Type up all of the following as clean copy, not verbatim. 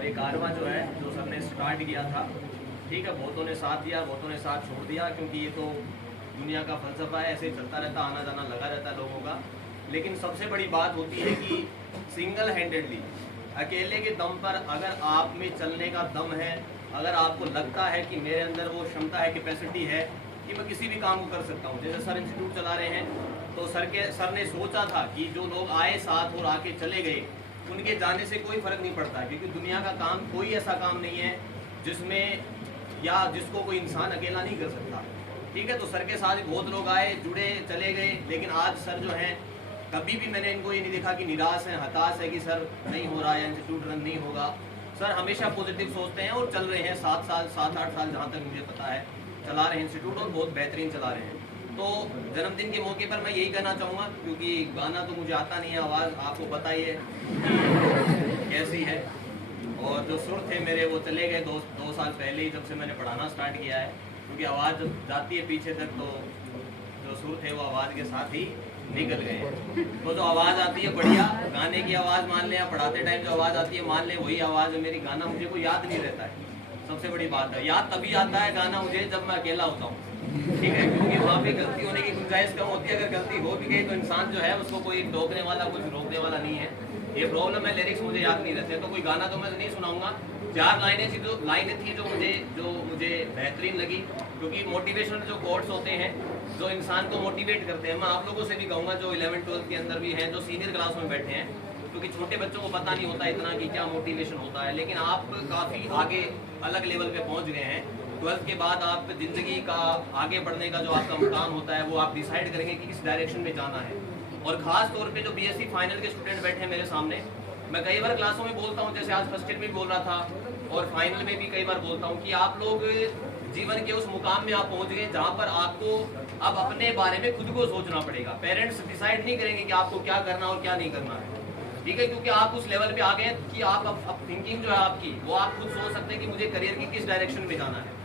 और ये कारवां जो है जो सर ने स्टार्ट किया था, ठीक है, बहुतों ने साथ दिया, बहुतों ने साथ छोड़ दिया, क्योंकि ये तो दुनिया का फलसफा है, ऐसे ही चलता रहता, आना जाना लगा रहता है लोगों का। लेकिन सबसे बड़ी बात होती है कि सिंगल हैंडेडली, अकेले के दम पर अगर आप में चलने का दम है, अगर आपको लगता है कि मेरे अंदर वो क्षमता है, कैपेसिटी है कि मैं किसी भी काम को कर सकता हूँ। जैसे सर इंस्टीट्यूट चला रहे हैं, तो सर ने सोचा था कि जो लोग आए साथ और आके चले गए, उनके जाने से कोई फर्क नहीं पड़ता, क्योंकि दुनिया का काम कोई ऐसा काम नहीं है जिसमें या जिसको कोई इंसान अकेला नहीं कर सकता। ठीक है, तो सर के साथ बहुत लोग आए, जुड़े, चले गए, लेकिन आज सर जो हैं, कभी भी मैंने इनको ये नहीं देखा कि निराश है, हताश है कि सर नहीं हो रहा है, इंस्टीट्यूट रन नहीं होगा। सर हमेशा पॉजिटिव सोचते हैं और चल रहे हैं 7 साल 7-8 साल जहाँ तक मुझे पता है चला रहे हैं इंस्टीट्यूट, और बहुत बेहतरीन चला रहे हैं। तो जन्मदिन के मौके पर मैं यही कहना चाहूँगा, क्योंकि गाना तो मुझे आता नहीं है, आवाज़ आपको पता ही है कैसी है, और जो सुर थे मेरे वो चले गए 2 साल पहले ही, जब से मैंने पढ़ाना स्टार्ट किया है, क्योंकि आवाज़ जब जाती है पीछे तक तो जो सुर थे वो आवाज़ के साथ ही निकल गए। तो जो आवाज़ आती है बढ़िया, गाने की आवाज़ मान लें या पढ़ाते टाइम जो आवाज़ आती है मान लें, वही आवाज़ है मेरी। गाना मुझे कोई याद नहीं रहता है, सबसे बड़ी बात है। याद तभी आता है गाना मुझे जब मैं अकेला होता हूँ, ठीक है, क्योंकि वहाँ पे गलती होने की गुंजाइश कम होती है। अगर गलती हो भी गई तो इंसान जो है उसको कोई टोकने वाला, कुछ रोकने वाला नहीं है। ये प्रॉब्लम है, लिरिक्स मुझे याद नहीं रहते, तो कोई गाना तो मैं नहीं सुनाऊंगा। 4 लाइनें थी जो मुझे बेहतरीन लगी, क्योंकि मोटिवेशनल जो कोट्स होते हैं जो इंसान को मोटिवेट करते हैं, मैं आप लोगों से भी कहूँगा जो 11th-12th के अंदर भी हैं, जो सीनियर क्लास में बैठे हैं, क्योंकि छोटे बच्चों को पता नहीं होता इतना कि क्या मोटिवेशन होता है, लेकिन आप काफ़ी आगे अलग लेवल पे पहुँच गए हैं। 12th के बाद आप ज़िंदगी का आगे बढ़ने का जो आपका मुकाम होता है वो आप डिसाइड करेंगे कि किस डायरेक्शन में जाना है। और ख़ास तौर पे जो बीएससी फाइनल के स्टूडेंट बैठे हैं मेरे सामने, मैं कई बार क्लासों में बोलता हूँ, जैसे आज फर्स्ट ईयर में भी बोल रहा था और फाइनल में भी कई बार बोलता हूँ कि आप लोग जीवन के उस मुकाम में आप पहुँच गए जहाँ पर आपको अब अपने बारे में खुद को सोचना पड़ेगा। पेरेंट्स डिसाइड नहीं करेंगे कि आपको क्या करना और क्या नहीं करना है, ठीक है, क्योंकि आप उस लेवल पे आ गए कि आप अब थिंकिंग जो है आपकी, वो आप खुद सोच सकते हैं कि मुझे करियर की किस डायरेक्शन में जाना है।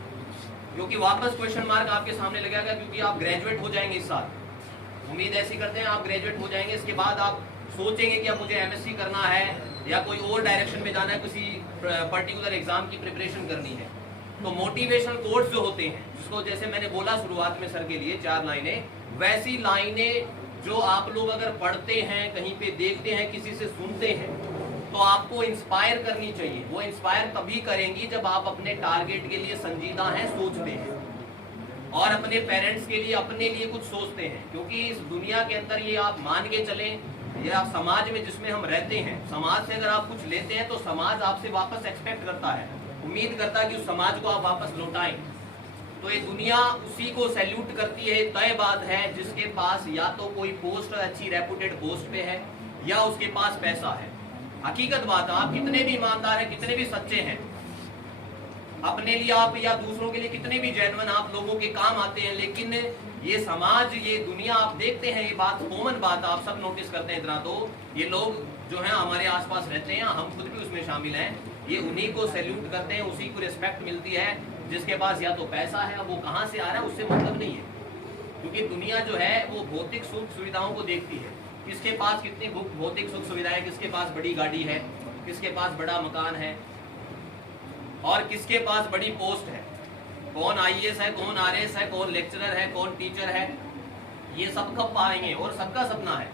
क्योंकि वापस क्वेश्चन मार्क आपके सामने लगेगा, क्योंकि आप ग्रेजुएट हो जाएंगे इस साल, उम्मीद ऐसी करते हैं आप ग्रेजुएट हो जाएंगे। इसके बाद आप सोचेंगे कि अब मुझे एमएससी करना है या कोई और डायरेक्शन में जाना है, किसी पर्टिकुलर एग्जाम की प्रिपरेशन करनी है। तो मोटिवेशनल कोट्स जो होते हैं, जिसको जैसे मैंने बोला शुरुआत में सर के लिए 4 लाइनें, वैसी लाइनें जो आप लोग अगर पढ़ते हैं, कहीं पे देखते हैं, किसी से सुनते हैं, तो आपको इंस्पायर करनी चाहिए। वो इंस्पायर तभी करेंगी जब आप अपने टारगेट के लिए संजीदा हैं, सोचते हैं और अपने पेरेंट्स के लिए, अपने लिए कुछ सोचते हैं। क्योंकि इस दुनिया के अंदर ये आप मान के चलें, या समाज में जिसमें हम रहते हैं, समाज से अगर आप कुछ लेते हैं तो समाज आपसे वापस एक्सपेक्ट करता है, उम्मीद करता है कि उस समाज को आप वापस लौटाएं। तो ये दुनिया उसी को सैल्यूट करती है, तय बात है, जिसके पास या तो कोई पोस्ट अच्छी रेपुटेड पोस्ट पे है या उसके पास पैसा है। हकीकत बात है, आप कितने भी ईमानदार हैं, कितने भी सच्चे हैं, अपने लिए आप या दूसरों के लिए कितने भी जेन्युइन आप लोगों के काम आते हैं, लेकिन ये समाज, ये दुनिया आप देखते हैं, ये बात कॉमन बात आप सब नोटिस करते हैं इतना, तो ये लोग जो हैं हमारे आसपास रहते हैं, हम खुद भी उसमें शामिल हैं, ये उन्हीं को सैल्यूट करते हैं, उसी को रिस्पेक्ट मिलती है जिसके पास या तो पैसा है, वो कहाँ से आ रहा है उससे मतलब नहीं है। क्योंकि दुनिया जो है वो भौतिक सुख सुविधाओं को देखती है, किसके पास कितनी भौतिक सुख सुविधाएं, किसके पास बड़ी गाड़ी है, किसके पास बड़ा मकान है और किसके पास बड़ी पोस्ट है, कौन आईएएस है, कौन आरएएस है, कौन लेक्चरर है, कौन टीचर है, ये सब कब पाएंगे और सबका सपना है।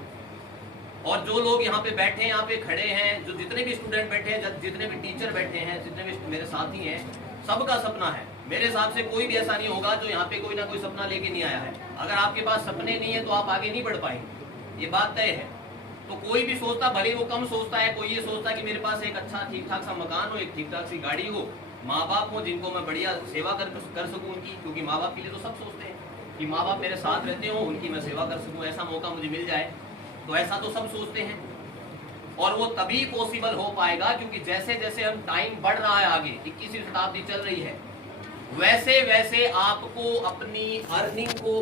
और जो लोग यहाँ पे बैठे हैं, यहाँ पे खड़े हैं, जो जितने भी स्टूडेंट बैठे हैं, जितने भी टीचर बैठे हैं, जितने भी मेरे साथी हैं, सबका सपना है। मेरे हिसाब से कोई भी ऐसा नहीं होगा जो यहाँ पे कोई ना कोई सपना लेके नहीं आया है। अगर आपके पास सपने नहीं है तो आप आगे नहीं बढ़ पाएंगे, ये बात तय है। तो कोई भी सोचता, भले वो कम सोचता है, कोई ये सोचता है कि मेरे पास एक अच्छा ठीक ठाक सा मकान हो, एक ठीक ठाक सी गाड़ी हो, माँ बाप हो जिनको मैं बढ़िया सेवा कर सकूँ उनकी, क्योंकि माँ बाप के लिए तो सब सोचते हैं कि माँ बाप मेरे साथ रहते हो, उनकी मैं सेवा कर सकूँ, ऐसा मौका मुझे मिल जाए, तो ऐसा तो सब सोचते हैं। और वो तभी पॉसिबल हो पाएगा क्योंकि जैसे जैसे हम टाइम बढ़ रहा है आगे, 21वीं शताब्दी चल रही है, वैसे वैसे आपको अपनी अर्निंग को